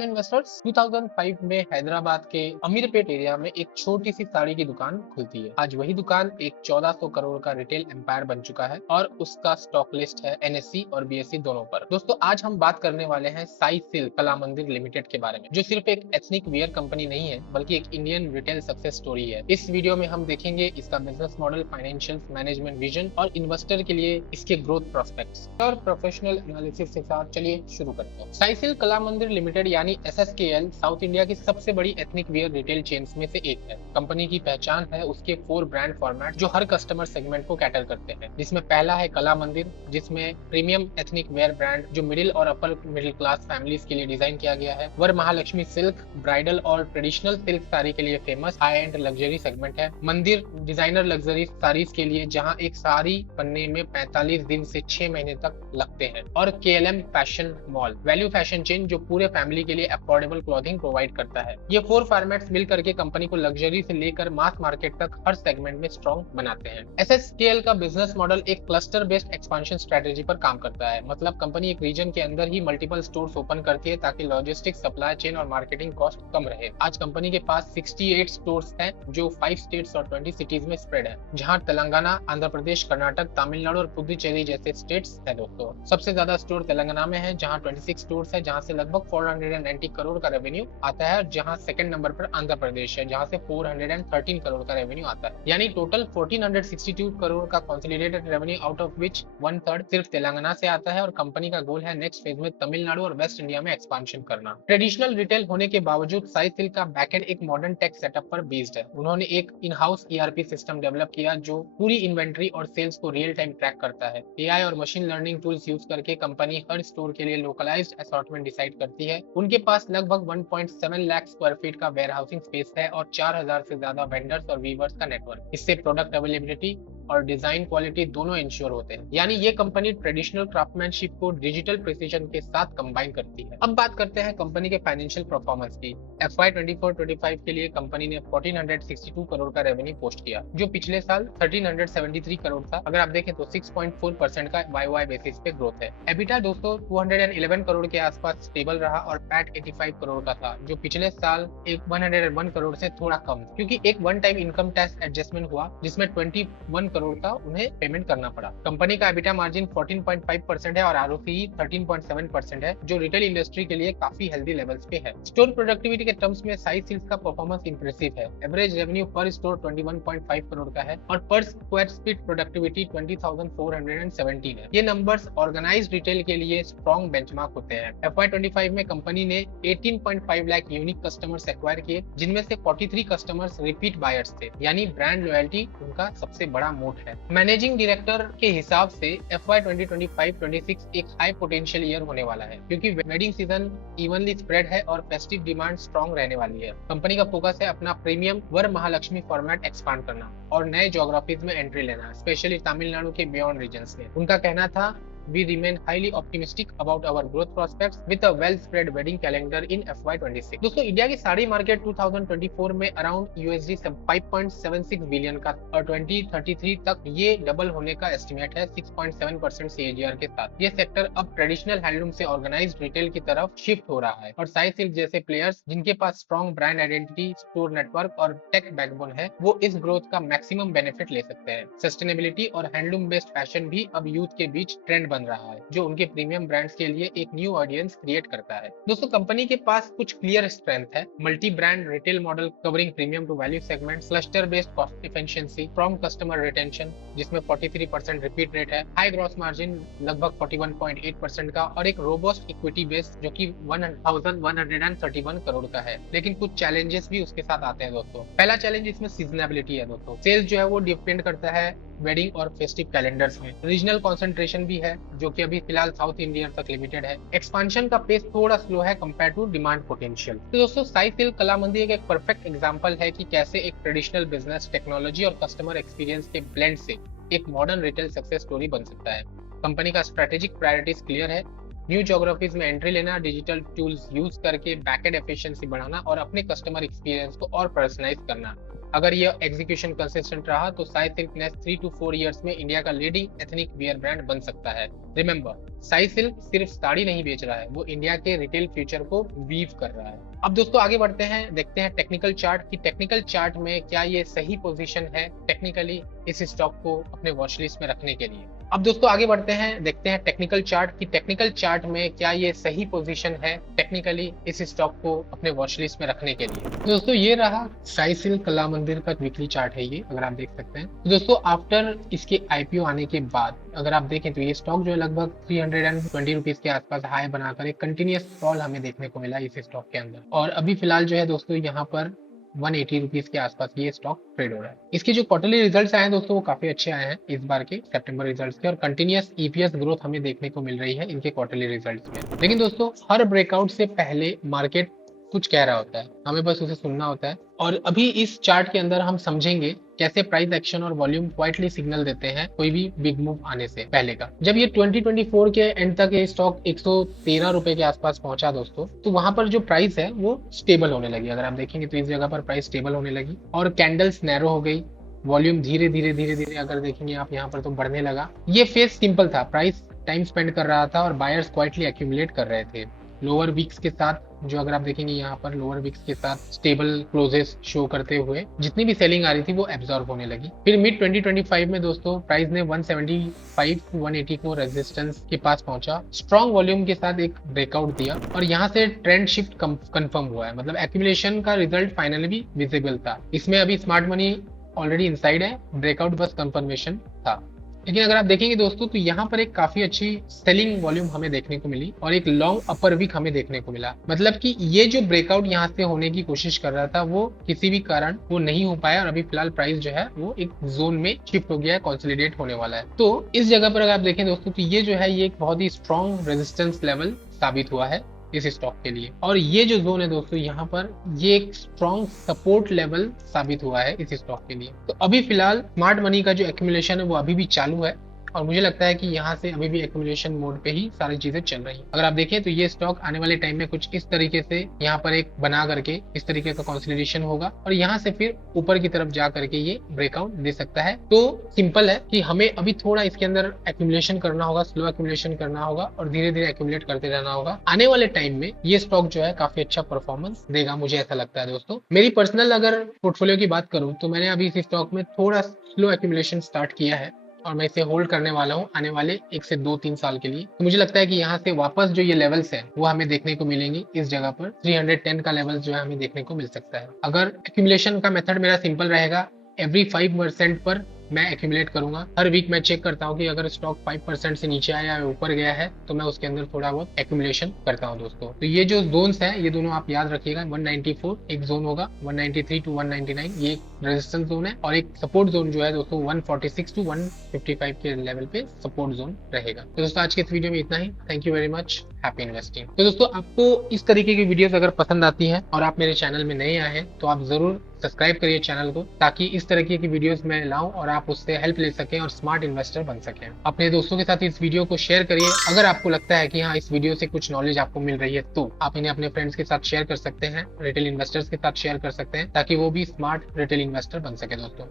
Hello investors, 2005 में हैदराबाद के Ameerpet area में एक छोटी सी साड़ी की दुकान खुलती है। आज वही दुकान एक 1400 करोड़ का रिटेल एम्पायर बन चुका है और उसका स्टॉक लिस्ट है एनएससी और बीएसई दोनों पर। दोस्तों, आज हम बात करने वाले हैं साई सिल्क कला मंदिर लिमिटेड के बारे में, जो सिर्फ एक एथनिक वियर कंपनी नहीं है बल्कि एक इंडियन रिटेल सक्सेस स्टोरी है। इस वीडियो में हम देखेंगे इसका business model, financial, management vision और इन्वेस्टर के लिए इसके ग्रोथ प्रोस्पेक्ट्स और प्रोफेशनल एनालिसिस के साथ चलिए शुरू करते हैं। साई सिल्क कला मंदिर लिमिटेड यानी एसएसकेएल साउथ इंडिया की सबसे बड़ी एथनिक वियर रिटेल चेन्स में से एक है। कंपनी की पहचान है उसके 4 ब्रांड फॉर्मेट जो हर कस्टमर सेगमेंट को कैटर करते हैं, जिसमें पहला है कला मंदिर, जिसमें प्रीमियम एथनिक वेयर ब्रांड जो मिडिल और अपर मिडिल क्लास फैमिलीज के लिए डिजाइन किया गया है। वर महालक्ष्मी सिल्क ब्राइडल और ट्रेडिशनल सिल्क साड़ी के लिए famous high and luxury segment है। मंदिर डिजाइनर लग्जरी साड़ीज के लिए, जहां एक साड़ी बनने में 45 दिन से 6 महीने तक लगते हैं। और KLM fashion mall value fashion chain जो पूरे फैमिली के लिए अफोर्डेबल क्लॉथिंग प्रोवाइड करता है। ये 4 फॉर्मेट्स मिल करके कंपनी को लग्जरी से लेकर मास मार्केट तक हर सेगमेंट में स्ट्रॉन्ग बनाते हैं। एसएसकेएल का बिजनेस मॉडल एक क्लस्टर बेस्ड एक्सपेंशन स्ट्रेटेजी पर काम करता है। मतलब कंपनी एक रीजन के अंदर ही मल्टीपल स्टोर्स ओपन करती है ताकि लॉजिस्टिक्स, सप्लाई चेन और मार्केटिंग कॉस्ट कम रहे। आज कंपनी के पास 68 स्टोर्स हैं जो 5 स्टेट्स और 20 सिटीज में स्प्रेड है, जहां तेलंगाना, आंध्र प्रदेश, कर्नाटक, तमिलनाडु और पुडुचेरी जैसे स्टेट्स है। दोस्तों, सबसे ज्यादा स्टोर तेलंगाना में है जहां 26 स्टोर्स है, जहां से लगभग 490 करोड़ का रेवेन्यू आता है। जहां सेकंड नंबर पर आंध्र प्रदेश है जहां से 413 करोड़ का रेवेन्यू आता है। यानी टोटल 1462 करोड़ का consolidated revenue, out of which 1/3 सिर्फ तेलंगाना से आता है। और कंपनी का गोल है नेक्स्ट फेज में तमिलनाडु और वेस्ट इंडिया में एक्सपांशन करना। ट्रेडिशनल रिटेल होने के बावजूद साई सिल्क का बैकएंड एक मॉडर्न टेक सेटअप पर बेस्ड है। उन्होंने एक in house ERP system develop किया जो पूरी इन्वेंट्री और सेल्स को रियल टाइम ट्रैक करता है। एआई और मशीन लर्निंग टूल्स यूज करके कंपनी हर स्टोर के लिए लोकलाइज्ड असॉर्टमेंट डिसाइड करती है। उनके पास लगभग 1.7 लाख स्क्वायर फीट का वेयरहाउसिंग स्पेस है और 4000 से ज्यादा वेंडर्स और वीवर्स का नेटवर्क। इससे प्रोडक्ट अवेलेबिलिटी और डिजाइन क्वालिटी दोनों इंश्योर होते हैं। यानी ये कंपनी ट्रेडिशनल क्राफ्टमैनशिप को डिजिटल प्रिसीजन के साथ कंबाइन करती है। अब बात करते हैं कंपनी के फाइनेंशियल परफॉर्मेंस की। FY 24-25 के लिए कंपनी ने 1462 करोड़ का रेवेन्यू पोस्ट किया, जो पिछले साल 1373 करोड़ था। अगर आप देखें तो 6.4% का YOY बेसिस पे ग्रोथ है। एबिटा दोस्तों 211 करोड़ के आसपास स्टेबल रहा और पैट 85 करोड़ का था, जो पिछले साल 101 करोड़ से थोड़ा कम, क्योंकि एक one time income tax adjustment हुआ जिसमें 21 करोड़ का उन्हें पेमेंट करना पड़ा। कंपनी का एबिटा मार्जिन 14.5% है और ROCE 13.7% है, जो रिटेल इंडस्ट्री के लिए काफी हेल्दी लेवल्स पे है। स्टोर प्रोडक्टिविटी के टर्म्स में साई सिल्क का परफॉर्मेंस इंप्रेसिव है। एवरेज रेवेन्यू पर स्टोर 21.5 करोड़ का है और पर स्क्वायर फीट प्रोडक्टिविटी 20,417 है। ये नंबर्स ऑर्गेनाइज्ड रिटेल के लिए स्ट्रॉन्ग बेंचमार्क होते हैं। FY 25 में कंपनी ने 18.5 लाख यूनिक कस्टमर्स एक्वायर किए, जिनमें से 43 कस्टमर्स रिपीट बायर्स थे। यानी ब्रांड लॉयल्टी उनका सबसे बड़ा मोट है। मैनेजिंग डायरेक्टर के हिसाब से FY 2025-26 एक हाई पोटेंशियल ईयर होने वाला है, क्योंकि वेडिंग सीजन इवनली स्प्रेड है और फेस्टिव डिमांड स्ट्रॉन्ग रहने वाली है। कंपनी का फोकस है अपना प्रीमियम वर महालक्ष्मी फॉर्मेट एक्सपांड करना और नए ज्योग्राफीज में एंट्री लेना, स्पेशली तमिलनाडु के बियॉन्ड रीजन्स में। उनका कहना था, We remain highly optimistic about our growth prospects with a well-spread wedding calendar in FY 26। दोस्तों, इंडिया की साड़ी मार्केट 2024 में अराउंड USD 5.76 बिलियन का और 2033 तक ये डबल होने का एस्टिमेट है 6.7% CAGR के साथ। ये सेक्टर अब ट्रेडिशनल हैंडलूम से ऑर्गेनाइज्ड रिटेल की तरफ शिफ्ट हो रहा है और साई सिल्क जैसे प्लेयर्स जिनके पास strong brand identity, store network और टेक बैकबोन है, वो इस ग्रोथ का मैक्सिमम बेनिफिट ले सकते हैं। सस्टेनेबिलिटी और हैंडलूम बेस्ड फैशन भी अब यूथ के बीच ट्रेंड बन रहा है, जो उनके प्रीमियम ब्रांड्स के लिए एक न्यू ऑडियंस क्रिएट करता है। दोस्तों, कंपनी के पास कुछ क्लियर स्ट्रेंथ है। Multi brand retail model covering premium to value segment, cluster based cost efficiency, strong customer retention जिसमें 43% रिपीट रेट है, हाई ग्रॉस मार्जिन लगभग 41.8% का और एक रोबस्ट इक्विटी बेस जो कि 1131 करोड़ का है। लेकिन कुछ चैलेंजेस भी उसके साथ आते हैं दोस्तों। पहला चैलेंज इसमें सीजनेबिलिटी है दोस्तों। सेल्स जो है वो डिपेंड करता है वेडिंग और फेस्टिव कैलेंडर्स में। रीजनल कंसंट्रेशन भी है जो कि अभी फिलहाल साउथ इंडिया तक लिमिटेड है। एक्सपांशन का पेस थोड़ा स्लो है कंपेयर टू डिमांड पोटेंशियल। तो दोस्तों, साई सिल्क कला मंदिर एक परफेक्ट एग्जांपल है कि कैसे एक ट्रेडिशनल बिजनेस, टेक्नोलॉजी और कस्टमर एक्सपीरियंस के ब्लेंड से एक मॉडर्न रिटेल सक्सेस स्टोरी बन सकता है। कंपनी का स्ट्रेटेजिक प्रायोरिटीज क्लियर है, न्यू ज्योग्राफीज में एंट्री लेना, डिजिटल टूल्स यूज करके बैकएंड एफिशिएंसी बढ़ाना और अपने कस्टमर एक्सपीरियंस को और पर्सनलाइज करना। अगर ये एग्जीक्यूशन कंसिस्टेंट रहा तो Sai silk next 3 to 4 years में इंडिया का लीडिंग एथनिक वियर ब्रांड बन सकता है। रिमेंबर, साई सिल्क सिर्फ साड़ी नहीं बेच रहा है, वो इंडिया के रिटेल फ्यूचर को वीव कर रहा है। अब दोस्तों आगे बढ़ते हैं, देखते हैं टेक्निकल चार्ट कि टेक्निकल चार्ट में क्या ये सही पोजीशन है टेक्निकली इस स्टॉक को अपने वॉच लिस्ट में रखने के लिए। अब दोस्तों आगे बढ़ते हैं, देखते हैं टेक्निकल चार्ट कि टेक्निकल चार्ट में क्या ये सही पोजीशन है टेक्निकली इस स्टॉक को अपने वॉच लिस्ट में रखने के लिए। तो दोस्तों ये रहा साई सिल्क कला मंदिर का वीकली चार्ट है, ये अगर आप देख सकते हैं। तो दोस्तों आफ्टर इसके आईपीओ आने के बाद अगर आप देखें तो ये स्टॉक जो है लगभग 320 रुपीज के आसपास हाई बनाकर एक कंटिन्यूअस फॉल हमें देखने को मिला इस स्टॉक के अंदर, और अभी फिलहाल जो है दोस्तों यहाँ पर 180 रुपीज के आसपास ये स्टॉक ट्रेड हो रहा है। इसके जो क्वार्टरली रिजल्ट्स आए हैं दोस्तों वो काफी अच्छे आए हैं इस बार के सितंबर रिजल्ट्स के, और कंटिन्यूअस ईपीएस ग्रोथ हमें देखने को मिल रही है इनके क्वार्टरली रिजल्ट्स में। लेकिन दोस्तों हर ब्रेकआउट से पहले मार्केट कुछ कह रहा होता है, हमें बस उसे सुनना होता है। और अभी इस चार्ट के अंदर हम समझेंगे कैसे प्राइस एक्शन और वॉल्यूम क्वाइटली सिग्नल देते हैं कोई भी बिग मूव आने से पहले का। जब ये 2024 के एंड तक ये स्टॉक 113 रुपए के आसपास पहुंचा दोस्तों, तो वहां पर जो प्राइस है वो स्टेबल होने लगी। अगर आप देखेंगे तो इस जगह पर प्राइस स्टेबल होने लगी और कैंडल्स नैरो हो गई, वॉल्यूम धीरे धीरे अगर देखेंगे आप यहाँ पर तो बढ़ने लगा। ये फेज सिंपल था, प्राइस टाइम स्पेंड कर रहा था और बायर्स क्वाइटली एक्यूमुलेट कर रहे थे लोअर वीक्स के साथ। जो अगर आप देखेंगे यहाँ पर लोअर वीक्स के साथ स्टेबल क्लोजेस शो करते हुए जितनी भी सेलिंग आ रही थी वो एब्जॉर्ब होने लगी। फिर मिड 2025 में दोस्तों प्राइस ने 175 to 180 को रेजिस्टेंस के पास पहुंचा, स्ट्रॉन्ग वॉल्यूम के साथ एक ब्रेकआउट दिया और यहाँ से ट्रेंड शिफ्ट कंफर्म हुआ है। मतलब एक्यूमुलेशन का रिजल्ट फाइनली भी विजिबल था। इसमें अभी स्मार्ट मनी ऑलरेडी इनसाइड है, ब्रेकआउट बस कंफर्मेशन था। लेकिन अगर आप देखेंगे दोस्तों तो यहाँ पर एक काफी अच्छी सेलिंग वॉल्यूम हमें देखने को मिली और एक लॉन्ग अपर वीक हमें देखने को मिला। मतलब कि ये जो ब्रेकआउट यहाँ से होने की कोशिश कर रहा था वो किसी भी कारण वो नहीं हो पाया और अभी फिलहाल प्राइस जो है वो एक जोन में शिफ्ट हो गया है, कंसोलिडेट होने वाला है। तो इस जगह पर अगर आप देखें दोस्तों तो ये जो है ये एक बहुत ही स्ट्रॉन्ग रेजिस्टेंस लेवल साबित हुआ है इस स्टॉक के लिए, और ये जो जोन है दोस्तों यहाँ पर ये एक स्ट्रॉन्ग सपोर्ट लेवल साबित हुआ है इस स्टॉक के लिए। तो अभी फिलहाल स्मार्ट मनी का जो एक्यूमुलेशन है वो अभी भी चालू है और मुझे लगता है कि यहाँ से अभी भी एक्यूमुलेशन मोड पे ही सारी चीजें चल रही हैं। अगर आप देखें तो ये स्टॉक आने वाले टाइम में कुछ इस तरीके से यहाँ पर एक बना करके इस तरीके का कंसोलिडेशन होगा और यहाँ से फिर ऊपर की तरफ जा करके ये ब्रेकआउट दे सकता है। तो सिंपल है कि हमें अभी थोड़ा इसके अंदर एक्यूमुलेशन करना होगा, स्लो एक्यूमुलेशन करना होगा और धीरे धीरे एक्यूमुलेट करते रहना होगा। आने वाले टाइम में ये स्टॉक जो है काफी अच्छा परफॉर्मेंस देगा, मुझे ऐसा लगता है दोस्तों। मेरी पर्सनल अगर पोर्टफोलियो की बात करूं तो मैंने अभी इस स्टॉक में थोड़ा स्लो एक्यूमुलेशन स्टार्ट किया है और मैं इसे होल्ड करने वाला हूं आने वाले 1 से 2-3 साल के लिए। तो मुझे लगता है कि यहाँ से वापस जो ये लेवल्स है वो हमें देखने को मिलेंगे। इस जगह पर 310 का लेवल जो है हमें देखने को मिल सकता है। अगर एक्यूमुलेशन का मेथड मेरा सिंपल रहेगा, एवरी 5% पर मैं एक्यूमुलेट करूंगा। हर वीक मैं चेक करता हूं कि अगर स्टॉक 5% से नीचे आया या ऊपर गया है तो मैं उसके अंदर थोड़ा बहुत एक्यूमुलेशन करता हूं दोस्तों। तो ये जो जोन्स हैं ये दोनों आप याद रखिएगा। 194 एक जोन होगा, 193 to 199 ये एक रेजिस्टेंस जोन है और एक सपोर्ट जोन जो है दोस्तों 146 to 155 के लेवल पे सपोर्ट जोन रहेगा। तो दोस्तों आज के इस वीडियो में इतना ही। Thank you very much, happy investing. तो दोस्तों आपको इस तरीके की वीडियोस अगर पसंद आती हैं और आप मेरे चैनल में नए आए हैं तो आप जरूर सब्सक्राइब करिए चैनल को, ताकि इस तरीके की वीडियोस मैं लाऊं और आप उससे हेल्प ले सकें और स्मार्ट इन्वेस्टर बन सकें। अपने दोस्तों के साथ इस वीडियो को शेयर करिए। अगर आपको लगता है कि हाँ इस वीडियो से कुछ नॉलेज आपको मिल रही है तो आप इन्हें अपने फ्रेंड्स के साथ शेयर कर सकते हैं, रिटेल इन्वेस्टर्स के साथ शेयर कर सकते हैं, ताकि वो भी स्मार्ट रिटेल इन्वेस्टर बन सके दोस्तों।